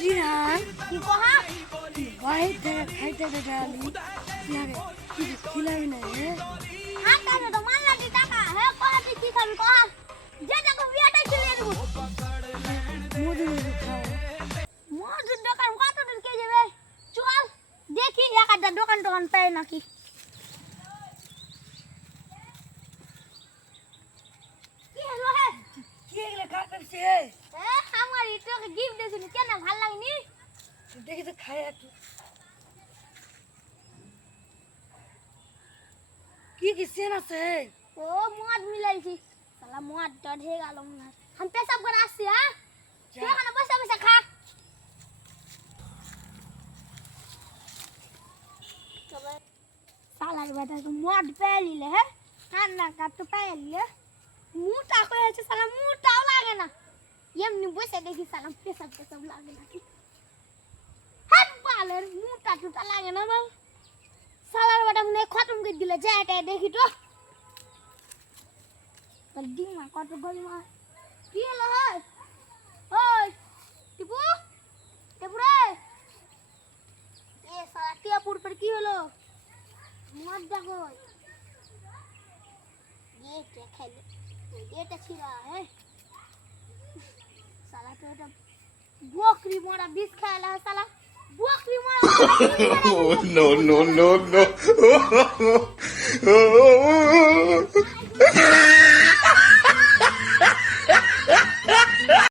জিহান কি কহা বাইরে থেকে খাইতে দেখা আলি লাগে কিছু খিলাবি না রে হাত কাছে তো মান লাগি টাকা হে কহা তুই কি খাবি কহা যে টাকা বিয়াটাই খিলিয়ে দেবো মধু মধু খাও মজুর দোকান কত দূর কে যাবে চল দেখি একটা দোকান টোকান পাই নাকি কি হলো হে কি এগুলো খা করছে এ আমার তোকে গিফট দিয়েছিলি কেন ভাল লাগেনি দেখি তো খাই একটু কি কি সেন আছে ও মদ মিলাইছি শালা মদ তো ঢে গেল না हम पेशाब कर আসছি হ্যাঁ তুই এখানে বসে বসে খা শালার বেটা তো মদ পেয়ে নিলে হ্যাঁ কান্না কাট তো পেয়ে নিলে মুটা করে আছে শালা মুটাও লাগে না এমনি বসে দেখি শালা পেশাব লাগে না হাত বালের মুটা টুটা লাগে না বল শালার বেটা মনে খতম করে দিলে যা এটা দেখি তো তোর ডিমা কত গলিমা কি হলো হে ওই টিপু টিপু রে এ শালা টিপুর पर কি হলো মদ দেখো ये क्या खेले ये तो छिरा है साला तो এটা বকরি মোরা বিষ খাইলা শালা বকরি মোরা no, no, no, no.